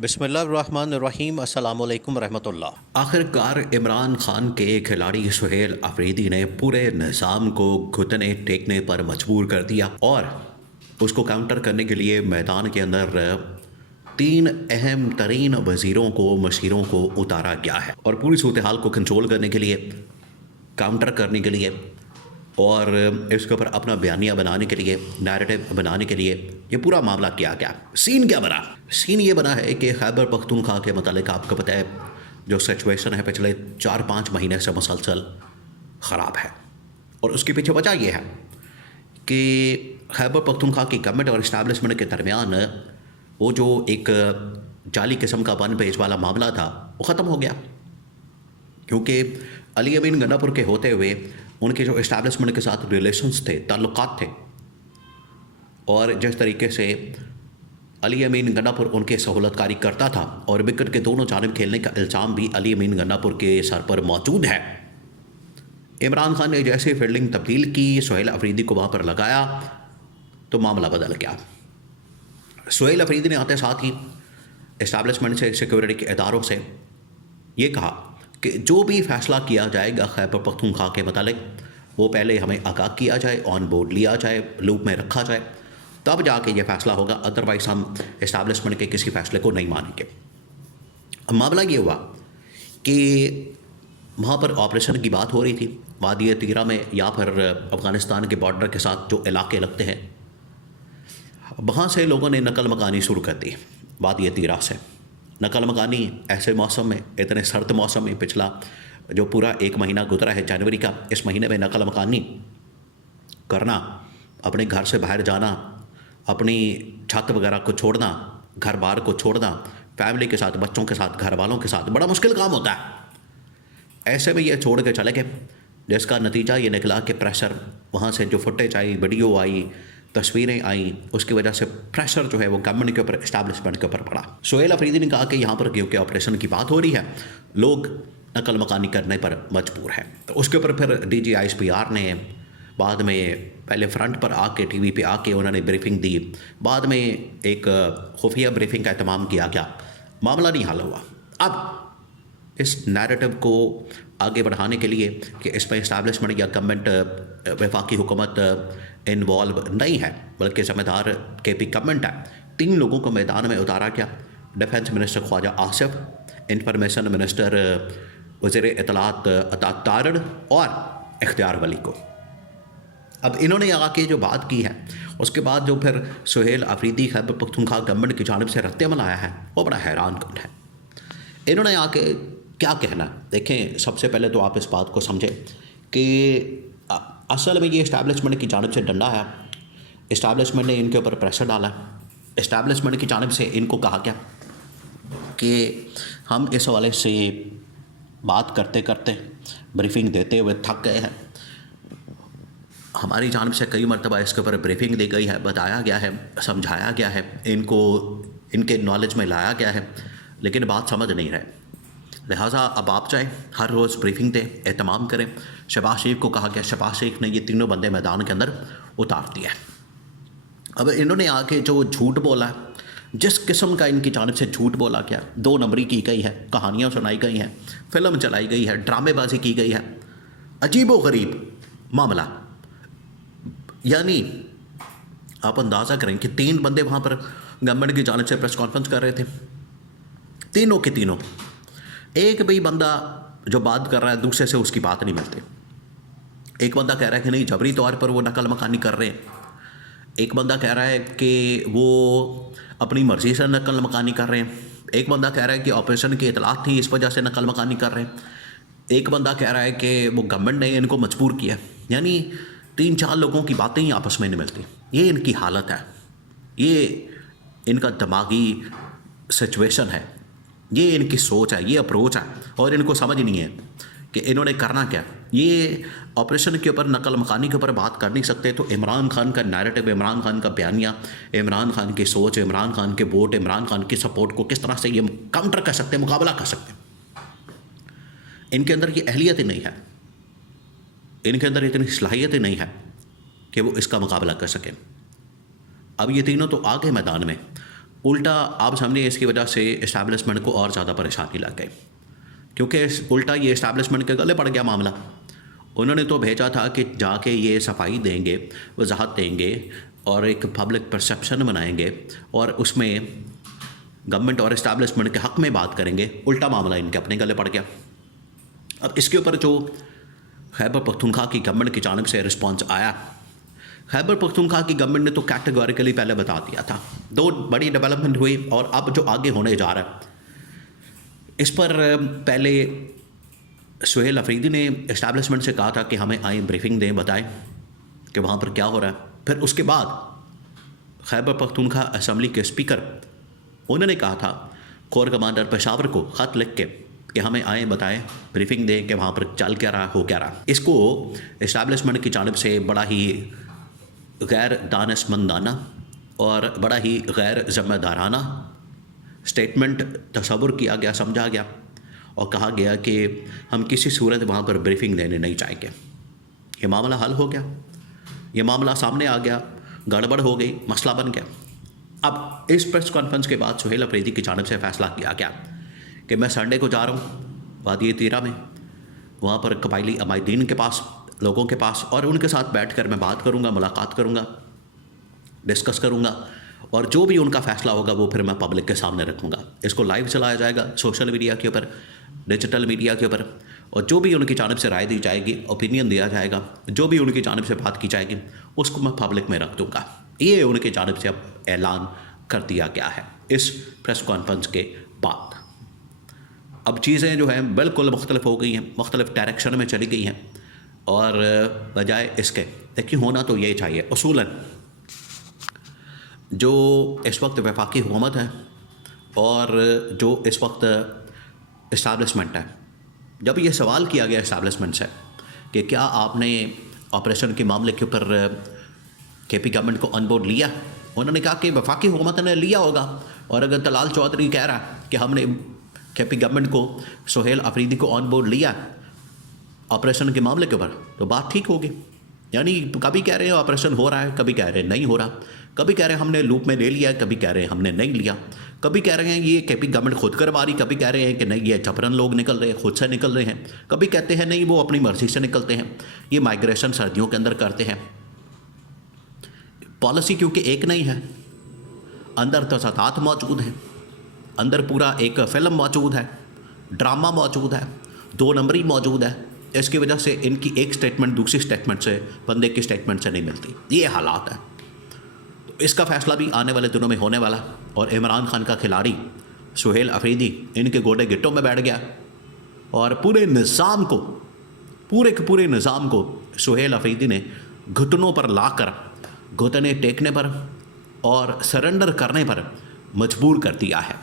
बिस्मिल्लाहिर्रहमानिर्रहीम अस्सलामु अलैकुम रहमतुल्लाह। आखिरकार इमरान खान के खिलाड़ी सुहेल अफरीदी ने पूरे निज़ाम को घुटने टेकने पर मजबूर कर दिया और उसको काउंटर करने के लिए मैदान के अंदर तीन अहम तरीन वज़ीरों को मशीरों को उतारा गया है और पूरी सूरत हाल को कंट्रोल करने के लिए, काउंटर करने के लिए और इसके ऊपर अपना बयानिया बनाने के लिए, नैरेटिव बनाने के लिए ये पूरा मामला किया गया। सीन क्या बना? सीन ये बना है कि खैबर पख्तूनख्वा के मतलब आपको पता है जो सिचुएशन है पिछले 4-5 महीने से मुसलसल ख़राब है और उसके पीछे वजह यह है कि खैबर पख्तूनख्वा की गवर्नमेंट और इस्टेब्लिशमेंट के दरमियान वो जो एक जाली किस्म का वन पेज वाला मामला था वो ख़त्म हो गया, क्योंकि अली अमीन गन्नापुर के होते हुए उनके जो इस्टेब्लिशमेंट के साथ रिलेशंस थे, ताल्लुकात थे और जिस तरीके से अली अमीन गन्नापुर उनके सहूलतकारी करता था और विकेट के दोनों जानिब खेलने का इल्ज़ाम भी अली अमीन गन्नापुर के सर पर मौजूद है। इमरान खान ने जैसे फील्डिंग तब्दील की, सुहेल अफरीदी को वहाँ पर लगाया तो मामला बदल गया। सुहेल अफरीदी ने आते साथ ही इस्टेब्लिशमेंट से, सिक्योरिटी के इदारों से ये कहा कि जो भी फैसला किया जाएगा खैबर पख्तूनख्वा के मतलब वो पहले हमें आगाह किया जाए, ऑन बोर्ड लिया जाए, लूप में रखा जाए, तब जाके ये फैसला होगा, अदरवाइज़ हम इस्टेब्लिशमेंट के किसी फैसले को नहीं मानेंगे। अब मामला ये हुआ कि वहाँ पर ऑपरेशन की बात हो रही थी वादी तीरा में या फिर अफ़गानिस्तान के बॉर्डर के साथ जो इलाके लगते हैं, वहाँ से लोगों ने नकल मकानी शुरू कर दी। वादी तीरा से नकल मकानी ऐसे मौसम में, इतने सर्द मौसम में, पिछला जो पूरा एक महीना गुजरा है जनवरी का, इस महीने में नकल मकानी करना, अपने घर से बाहर जाना, अपनी छत वगैरह को छोड़ना, घर बार को छोड़ना, फैमिली के साथ, बच्चों के साथ, घर वालों के साथ बड़ा मुश्किल काम होता है। ऐसे में ये छोड़ के चले गए, जिसका नतीजा ये निकला कि प्रेशर, वहाँ से जो फुटेज आई, वीडियो आई, तस्वीरें आई, उसकी वजह से प्रेशर जो है वो गवर्नमेंट के ऊपर, इस्टेब्लिशमेंट के ऊपर पड़ा। सुहेल अफरीदी ने कहा कि यहाँ पर क्योंकि ऑपरेशन की बात हो रही है, लोग नकल मकानी करने पर मजबूर हैं। तो उसके ऊपर फिर DGISPR ने बाद में पहले फ्रंट पर आके, टीवी पे आके उन्होंने ब्रीफिंग दी, बाद में एक खुफिया ब्रीफिंग का एहतमाम किया गया, मामला नहीं हल हुआ। अब इस नैरेटिव को आगे बढ़ाने के लिए कि इसमें इस्टेब्लिशमेंट या गवर्नमेंट, वफाकी हुकूमत इन्वॉल्व नहीं है बल्कि ज़िम्मेदार KP गवर्नमेंट है, 3 लोगों को मैदान में उतारा गया। Defence minister Khawaja Asif, information minister वज़ीर इत्तलात अता तारड़ और इख्तियार वली को। अब इन्होंने आके जो बात की है, उसके बाद जो फिर सुहेल अफरीदी खैबर पख्तूनख्वा गवर्नमेंट की जानिब से रद्द-ए-अमल आया है वो बड़ा हैरान कुन है। इन्होंने आके क्या कहना? देखें, सबसे पहले तो आप इस बात को समझें कि असल में ये इस्टेब्लिशमेंट की जानिब से डंडा है, इस्टेब्लिशमेंट ने इनके ऊपर प्रेशर डाला, इस्टेब्लिशमेंट की जानिब से इनको कहा गया कि हम इस हवाले से बात करते करते, ब्रीफिंग देते हुए थक गए हैं। हमारी जानिब से कई मरतबा इसके ऊपर ब्रीफिंग दी गई है, बताया गया है, समझाया गया है, इनको इनके नॉलेज में लाया गया है, लेकिन बात समझ नहीं रहे। लिहाजा अब आप चाहें हर रोज़ ब्रीफिंग दें, एहतमाम करें। शहबाज शरीफ को कहा गया, शहबाज शरीफ ने ये तीनों बंदे मैदान के अंदर उतार दिया। अब इन्होंने आके जो झूठ बोला, जिस किस्म का इनकी जानिब से झूठ बोला गया, 2 नंबरी की गई है, कहानियाँ सुनाई गई हैं, फिल्म चलाई गई है, ड्रामेबाजी की गई है, अजीब व गरीब मामला। यानी आप अंदाज़ा करें कि 3 बंदे वहाँ पर गवर्नमेंट की जानिब से प्रेस कॉन्फ्रेंस कर रहे थे, तीनों के तीनों, एक भी बंदा जो बात कर रहा है दूसरे से उसकी बात नहीं मिलती। एक बंदा कह रहा है कि नहीं, जबरी तौर पर वो नकल मकानी कर रहे हैं, एक बंदा कह रहा है कि वो अपनी मर्ज़ी से नकल मकानी कर रहे हैं, एक बंदा कह रहा है कि ऑपरेशन की इतलात थी इस वजह से नकल मकानी कर रहे हैं, एक बंदा कह रहा है कि वो गवर्नमेंट ने इनको मजबूर किया। यानी 3-4 लोगों की बातें ही आपस में नहीं मिलती। ये इनकी हालत है, ये इनका दिमागी सिचुएशन है, ये इनकी सोच है, ये अप्रोच है और इनको समझ नहीं है कि इन्होंने करना क्या। ये ऑपरेशन के ऊपर, नकल मकानी के ऊपर बात कर नहीं सकते तो इमरान खान का नैरेटिव, इमरान खान का बयानिया, इमरान खान की सोच, इमरान खान के वोट, इमरान खान की सपोर्ट को किस तरह से ये काउंटर कर सकते हैं, मुकाबला कर सकते हैं। इनके अंदर ये अहलियत ही नहीं है, इनके अंदर इतनी सलाहियत ही नहीं है कि वो इसका मुकाबला कर सकें। अब ये तीनों तो आ गए मैदान में, उल्टा आप समझिए इसकी वजह से इस्टेब्लिशमेंट को और ज़्यादा परेशानी लग गई, क्योंकि उल्टा ये इस्टेब्लिशमेंट के गले पड़ गया मामला। उन्होंने तो भेजा था कि जाके ये सफाई देंगे, वजाहत देंगे और एक पब्लिक परसेप्शन बनाएंगे और उसमें गवर्नमेंट और इस्टेब्लिशमेंट के हक़ में बात करेंगे। उल्टा मामला इनके अपने गले पड़ गया। अब इसके ऊपर जो खैबर पख्तूनख्वा की गवर्नमेंट की जानिब से रिस्पॉन्स आया, खैबर पख्तूनख्वा की गवर्नमेंट ने तो कैटेगोरिकली पहले बता दिया था। 2 बड़ी डेवलपमेंट हुई और अब जो आगे होने जा रहा है इस पर पहले सुहेल अफरीदी ने इस्टेब्लिशमेंट से कहा था कि हमें आए ब्रीफिंग दें, बताएं कि वहाँ पर क्या हो रहा है। फिर उसके बाद खैबर पख्तूनख्वा असम्बली के स्पीकर उन्होंने कहा था कोर कमांडर पेशावर को ख़त लिख के कि हमें आए बताएं, ब्रीफिंग दें कि वहाँ पर चल क्या रहा, हो क्या रहा। इसको इस्टेब्लिशमेंट की जानिब से बड़ा ही गैर दानिशमंदाना और बड़ा ही गैर ज़िम्मेदाराना स्टेटमेंट तस्वुर किया गया, समझा गया और कहा गया कि हम किसी सूरत वहाँ पर ब्रीफिंग देने नहीं चाहेंगे। ये मामला हल हो गया, ये मामला सामने आ गया, गड़बड़ हो गई, मसला बन गया। अब इस प्रेस कॉन्फ्रेंस के बाद सुहेल अफरीदी की जानिब से फ़ैसला किया गया कि मैं संडे को जा रहा हूँ वादी तीरा में, वहाँ पर कबायली अमायदीन के पास, लोगों के पास, और उनके साथ बैठकर मैं बात करूँगा, मुलाकात करूँगा, डिस्कस करूँगा और जो भी उनका फ़ैसला होगा वो फिर मैं पब्लिक के सामने रखूँगा। इसको लाइव चलाया जाएगा सोशल मीडिया के ऊपर, डिजिटल मीडिया के ऊपर, और जो भी उनकी जानिब से राय दी जाएगी, ओपिनियन दिया जाएगा, जो भी उनकी जानिब से बात की जाएगी उसको मैं पब्लिक में रख दूँगा। ये उनकी जानिब से अब ऐलान कर दिया गया है इस प्रेस कॉन्फ्रेंस के बाद। अब चीज़ें जो हैं बिल्कुल मुख्तलिफ हो गई हैं, मुख्तलिफ डायरेक्शन में चली गई हैं और बजाय इसके देखिए होना तो ये चाहिए। उसूलन जो इस वक्त वफाकी हुकूमत है और जो इस वक्त इस्टेब्लिशमेंट है, जब ये सवाल किया गया इस्टेब्लिशमेंट से कि क्या आपने ऑपरेशन के मामले के ऊपर केपी गवर्नमेंट को ऑन बोर्ड लिया, उन्होंने कहा कि वफाकी हुकूमत ने लिया होगा। और अगर तलाल चौधरी कह रहा है कि हमने केपी गवर्नमेंट को, सुहेल अफरीदी को ऑन बोर्ड लिया ऑपरेशन के मामले के ऊपर, तो बात ठीक होगी। यानी कभी कह रहे हैं ऑपरेशन हो रहा है, कभी कह रहे हैं नहीं हो रहा, कभी कह रहे हैं हमने लूप में ले लिया, कभी कह रहे हैं हमने नहीं लिया, कभी कह रहे हैं ये केपी गवर्नमेंट खुद करवा रही, कभी कह रहे हैं कि नहीं ये जबरन लोग निकल रहे हैं, खुद से निकल रहे हैं, कभी कहते हैं नहीं वो अपनी मर्जी से निकलते हैं, ये माइग्रेशन सर्दियों के अंदर करते हैं। पॉलिसी क्योंकि एक नहीं है, अंदर तसादात मौजूद हैं, अंदर पूरा एक फ़िल्म मौजूद है, ड्रामा मौजूद है, 2 नंबरी मौजूद है। इसकी वजह से इनकी एक स्टेटमेंट दूसरी स्टेटमेंट से, बंदे की स्टेटमेंट से नहीं मिलती। ये हालात है। तो इसका फ़ैसला भी आने वाले दिनों में होने वाला। और इमरान खान का खिलाड़ी सुहेल अफरीदी इनके गोडे गिट्टों में बैठ गया और पूरे निज़ाम को, पूरे के पूरे निज़ाम को सुहेल अफरीदी ने घुटनों पर लाकर, घुटने टेकने पर और सरेंडर करने पर मजबूर कर दिया है।